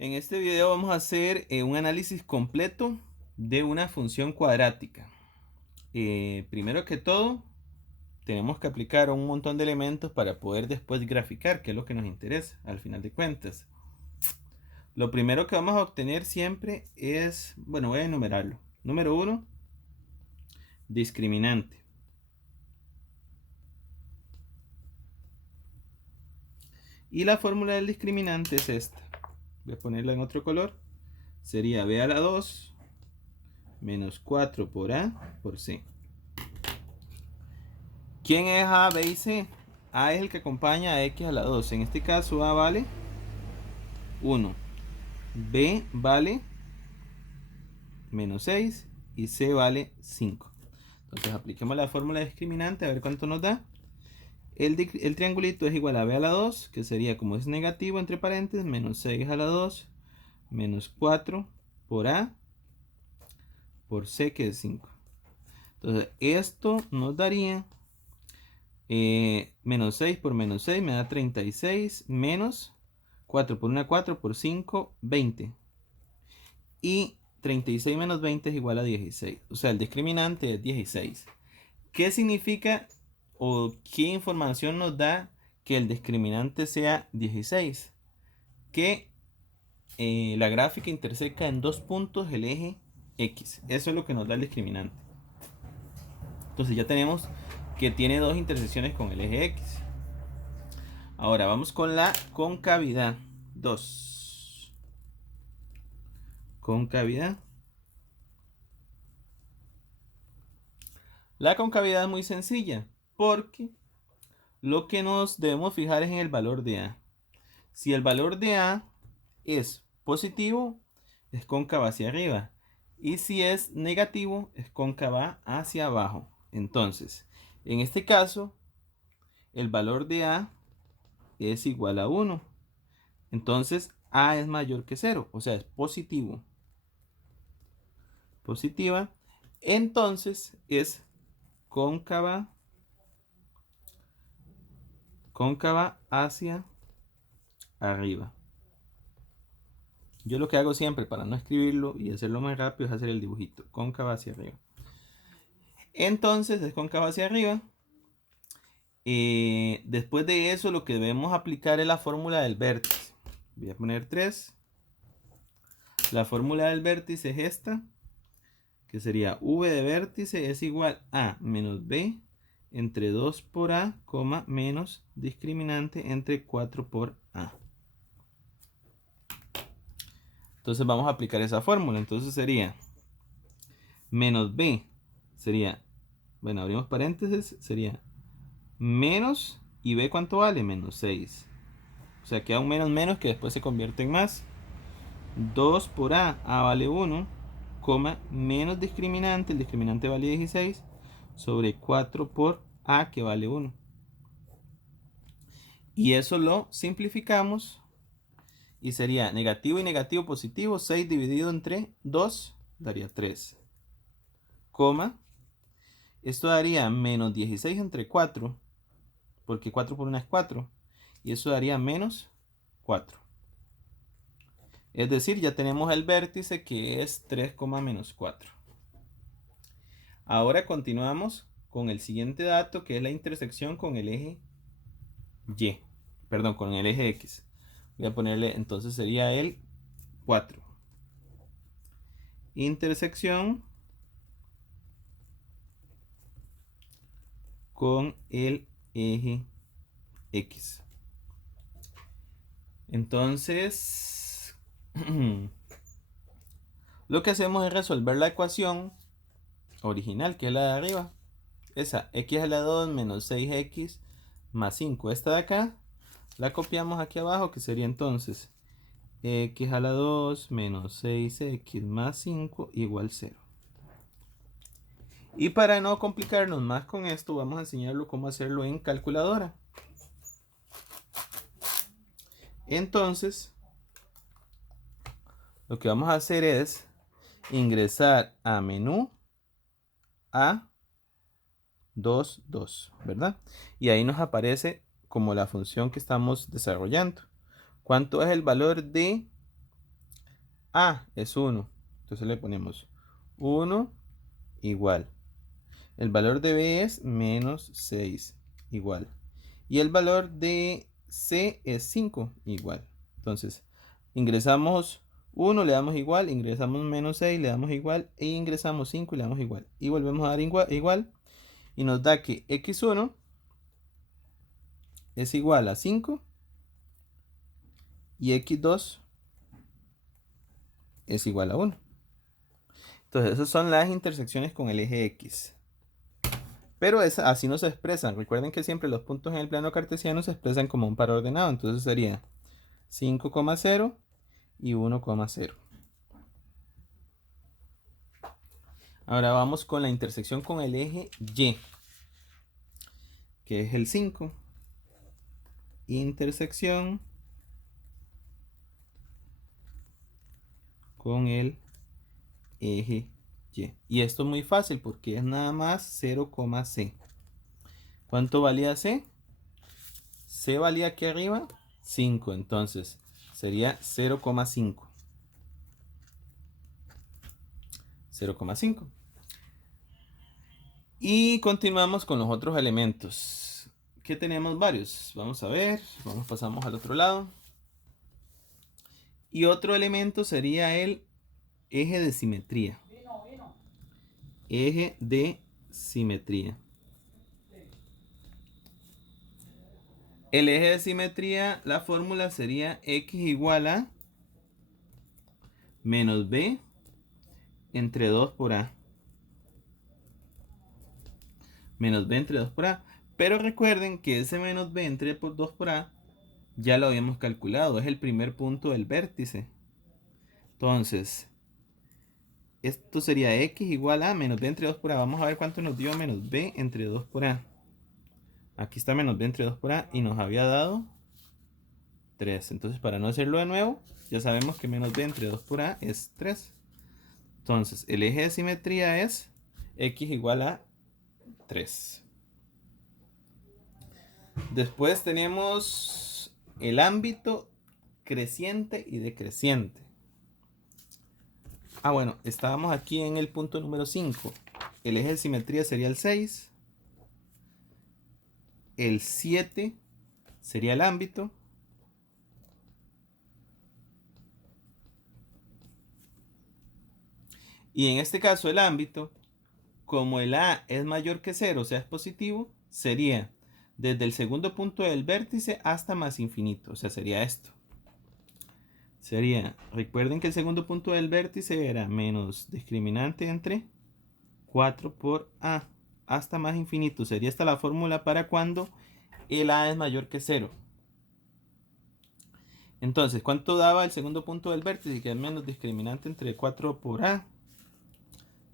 En este video vamos a hacer un análisis completo de una función cuadrática. Primero que todo, tenemos que aplicar un montón de elementos para poder después graficar, que es lo que nos interesa al final de cuentas. Lo primero que vamos a obtener siempre es, bueno, voy a enumerarlo. Número 1, discriminante. Y la fórmula del discriminante es esta. Voy a ponerla en otro color. Sería b a la 2 menos 4 por a por c. ¿Quién es a, b y c? A es el que acompaña a x a la 2. En este caso a vale 1. B vale menos 6 y c vale 5. Entonces apliquemos la fórmula discriminante a ver cuánto nos da. El triangulito es igual a b a la 2, que sería, como es negativo, entre paréntesis, menos 6 a la 2, menos 4 por a por c, que es 5. Entonces esto nos daría menos 6 por menos 6 me da 36, menos 4 por 1, 4 por 5, 20. Y 36 menos 20 es igual a 16. O sea, el discriminante es 16. ¿Qué significa o qué información nos da que el discriminante sea 16? Que la gráfica intersecta en dos puntos el eje X. Eso es lo que nos da el discriminante. Entonces ya tenemos que tiene dos intersecciones con el eje X. Ahora vamos con la concavidad. 2. Concavidad. La concavidad es muy sencilla porque lo que nos debemos fijar es en el valor de A. Si el valor de A es positivo, es cóncava hacia arriba. Y si es negativo, es cóncava hacia abajo. Entonces, en este caso, el valor de A es igual a 1. Entonces, A es mayor que 0, o sea, es positivo. Positiva. Entonces, es cóncava hacia arriba. Yo lo que hago siempre para no escribirlo y hacerlo más rápido es hacer el dibujito, cóncava hacia arriba. Entonces es cóncava hacia arriba. Después de eso lo que debemos aplicar es la fórmula del vértice. Voy a poner 3. La fórmula del vértice es esta, que sería v de vértice es igual a menos b entre 2 por a, menos discriminante entre 4 por a. Entonces vamos a aplicar esa fórmula. Entonces sería menos b, sería, bueno, abrimos paréntesis, sería menos, y b cuánto vale, menos 6. O sea, queda un menos menos que después se convierte en más. 2 por a vale 1, menos discriminante, el discriminante vale 16, sobre 4 por a, que vale 1. Y eso lo simplificamos y sería negativo y negativo positivo. 6 dividido entre 2 daría 3, esto daría menos 16 entre 4, porque 4 por 1 es 4, y eso daría menos 4. Es decir, ya tenemos el vértice, que es 3, menos 4. Ahora continuamos con el siguiente dato, que es la intersección con el eje Y. Perdón, con el eje X. Voy a ponerle, entonces sería el 4. Intersección con el eje X. Entonces, lo que hacemos es resolver la ecuación original, que es la de arriba. Esa, x a la 2 menos 6x más 5. Esta de acá la copiamos aquí abajo, que sería entonces x a la 2 menos 6x más 5 igual 0. Y para no complicarnos más con esto, vamos a enseñarlo cómo hacerlo en calculadora. Entonces, lo que vamos a hacer es ingresar a menú a 2, 2, ¿verdad? Y ahí nos aparece como la función que estamos desarrollando. ¿Cuánto es el valor de A es 1. Entonces le ponemos 1 igual. El valor de B es menos 6 igual. Y el valor de C es 5 igual. Entonces ingresamos 1, le damos igual, ingresamos menos 6, le damos igual, e ingresamos 5 y le damos igual. Y volvemos a dar igual y nos da que x1 es igual a 5 y x2 es igual a 1. Entonces esas son las intersecciones con el eje X. Pero así no se expresan. Recuerden que siempre los puntos en el plano cartesiano se expresan como un par ordenado. Entonces sería 5,0 y 1,0. Ahora vamos con la intersección con el eje Y, que es el 5. Intersección con el eje Y. Y esto es muy fácil porque es nada más 0,c. ¿Cuánto valía c? C valía aquí arriba 5, entonces sería 0,5. 0,5. Y continuamos con los otros elementos. Que tenemos varios. Vamos a ver. Pasamos al otro lado. Y otro elemento sería el eje de simetría. Eje de simetría. El eje de simetría, la fórmula sería x igual a menos b entre 2 por a. Menos b entre 2 por a. Pero recuerden que ese menos b entre 2 por a ya lo habíamos calculado. Es el primer punto del vértice. Entonces, esto sería x igual a menos b entre 2 por a. Vamos a ver cuánto nos dio menos b entre 2 por a. Aquí está menos b entre 2 por a y nos había dado 3. Entonces, para no hacerlo de nuevo, ya sabemos que menos b entre 2 por a es 3. Entonces, el eje de simetría es x igual a 3. Después tenemos el ámbito creciente y decreciente. Bueno, estábamos aquí en el punto número 5. El eje de simetría sería el 6. El 7 sería el ámbito. Y en este caso el ámbito, como el A es mayor que 0, o sea es positivo, sería desde el segundo punto del vértice hasta más infinito. O sea, sería esto. Recuerden que el segundo punto del vértice era menos discriminante entre 4 por A hasta más infinito. Sería esta la fórmula para cuando el A es mayor que 0. Entonces, ¿cuánto daba el segundo punto del vértice? Que es menos discriminante entre 4 por A.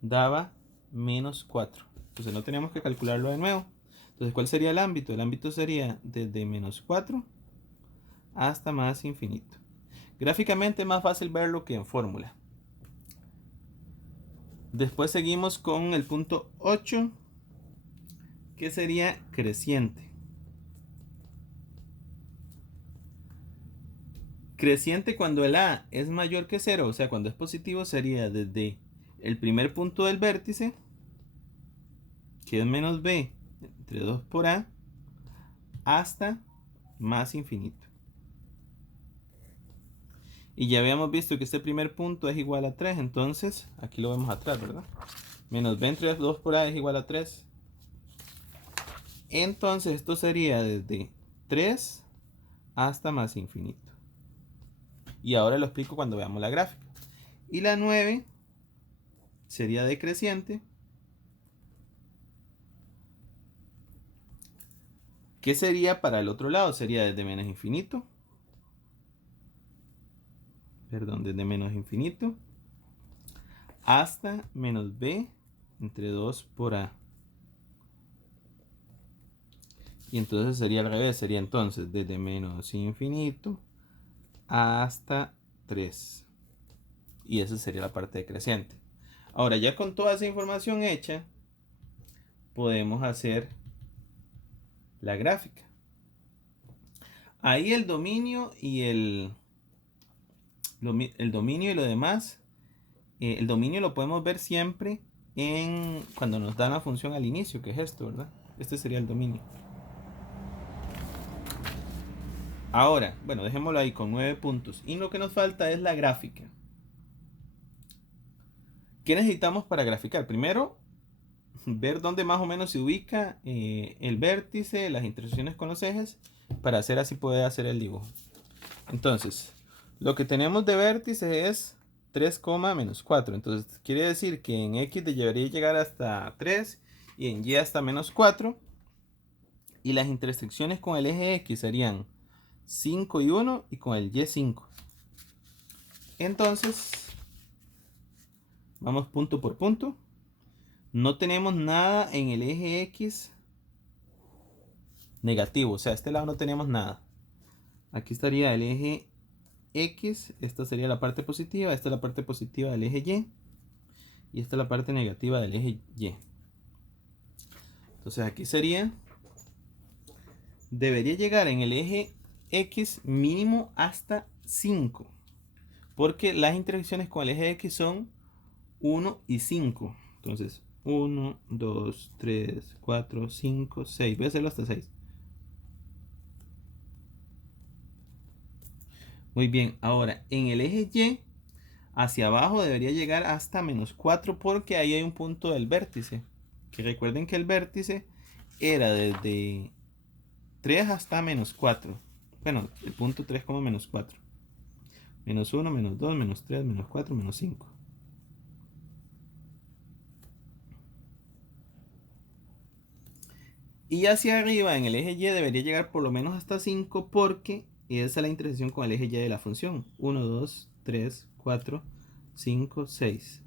Daba menos 4. Entonces no teníamos que calcularlo de nuevo. Entonces, ¿cuál sería el ámbito? El ámbito sería desde menos 4 hasta más infinito. Gráficamente es más fácil verlo que en fórmula. Después seguimos con el punto 8, que sería creciente. Creciente cuando el A es mayor que 0, o sea, cuando es positivo, sería desde el primer punto del vértice, que es menos b entre 2 por a, hasta más infinito. Y ya habíamos visto que este primer punto es igual a 3, entonces aquí lo vemos atrás, ¿verdad? Menos b entre 2 por a es igual a 3. Entonces esto sería desde 3 hasta más infinito. Y ahora lo explico cuando veamos la gráfica. Y la 9 sería decreciente. ¿Qué sería para el otro lado? Sería desde menos infinito. Desde menos infinito hasta menos b entre 2 por a. Y entonces sería al revés, sería entonces desde menos infinito hasta 3. Y esa sería la parte decreciente. Ahora, ya con toda esa información hecha, podemos hacer la gráfica. Ahí el dominio y el dominio y lo demás, el dominio lo podemos ver siempre cuando nos dan la función al inicio, que es esto, ¿verdad? Este sería el dominio. Ahora, bueno, dejémoslo ahí con 9 puntos. Y lo que nos falta es la gráfica. ¿Qué necesitamos para graficar? Primero, ver dónde más o menos se ubica el vértice, las intersecciones con los ejes, para hacer así poder hacer el dibujo. Entonces, lo que tenemos de vértice es 3, menos 4. Entonces, quiere decir que en X debería llegar hasta 3 y en Y hasta menos 4. Y las intersecciones con el eje X serían 5 y 1 y con el Y 5. Entonces, vamos punto por punto. No tenemos nada en el eje X negativo, o sea, este lado no tenemos nada. Aquí estaría el eje X, esta sería la parte positiva, esta es la parte positiva del eje Y y esta es la parte negativa del eje Y. Entonces aquí debería llegar en el eje X mínimo hasta 5, porque las intersecciones con el eje X son 1 y 5. Entonces 1, 2, 3, 4, 5, 6. Voy a hacerlo hasta 6. Muy bien, ahora en el eje Y hacia abajo debería llegar hasta menos 4 porque ahí hay un punto del vértice. Que recuerden que el vértice era desde 3 hasta menos 4. Bueno, el punto 3 como menos 4. Menos 1, menos 2, menos 3, menos 4, menos 5. Y hacia arriba en el eje Y debería llegar por lo menos hasta 5 porque esa es la intersección con el eje Y de la función. 1, 2, 3, 4, 5, 6.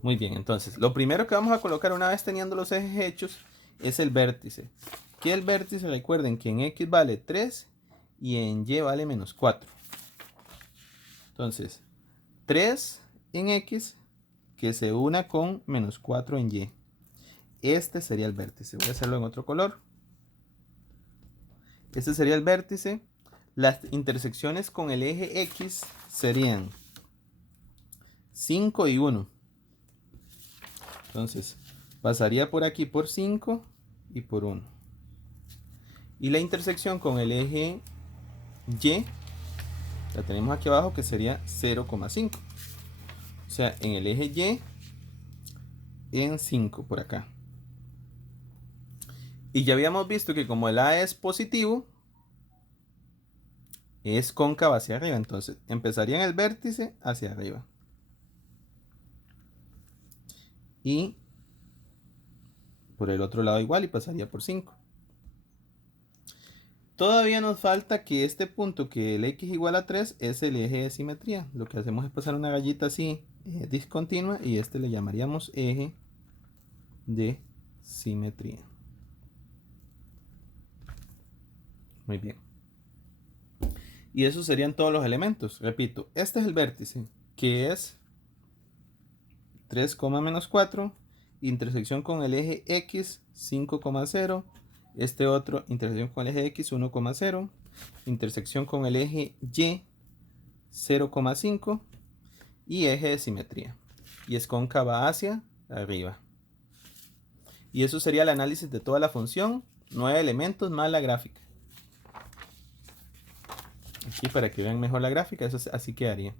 Muy bien, entonces lo primero que vamos a colocar una vez teniendo los ejes hechos es el vértice. Que el vértice, recuerden que en X vale 3 y en Y vale menos 4. Entonces, 3 en X que se una con menos 4 en Y. Este sería el vértice. Voy a hacerlo en otro color. Este sería el vértice. Las intersecciones con el eje X serían 5 y 1. Entonces, pasaría por aquí por 5 y por 1. Y la intersección con el eje Y la tenemos aquí abajo, que sería 0,5. O sea, en el eje Y en 5 por acá. Y ya habíamos visto que como el A es positivo, es cóncavo hacia arriba. Entonces empezaría en el vértice hacia arriba. Y por el otro lado igual y pasaría por 5. Todavía nos falta que este punto, que el X igual a 3, es el eje de simetría. Lo que hacemos es pasar una rayita así discontinua y este le llamaríamos eje de simetría. Muy bien. Y esos serían todos los elementos. Repito, este es el vértice, que es 3, menos 4, intersección con el eje X 5,0, este otro intersección con el eje X 1,0, intersección con el eje Y 0,5 y eje de simetría. Y es cóncava hacia arriba. Y eso sería el análisis de toda la función, 9 elementos más la gráfica. Aquí para que vean mejor la gráfica, eso así quedaría.